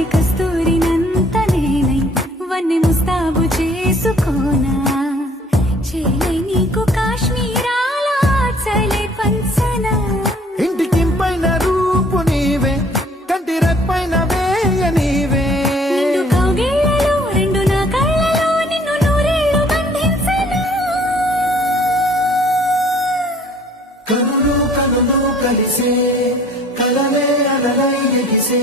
గాలి కస్తూరినంత నేనై వన్నె ముస్తాబు చేసుకోనా చేలే నీకు కాశ్మీరాల చలే పంచనా ఇంటికింపైన రూపు నీవే కంటి రెప్పైన వేయ నీవే నిండు కౌగిళ్ళలో రెండు నా కళ్ళలో నిన్ను నూరేళ్లు బంధించనా కనులు కనులు కలిసే కలలే అలలై ఎగిసే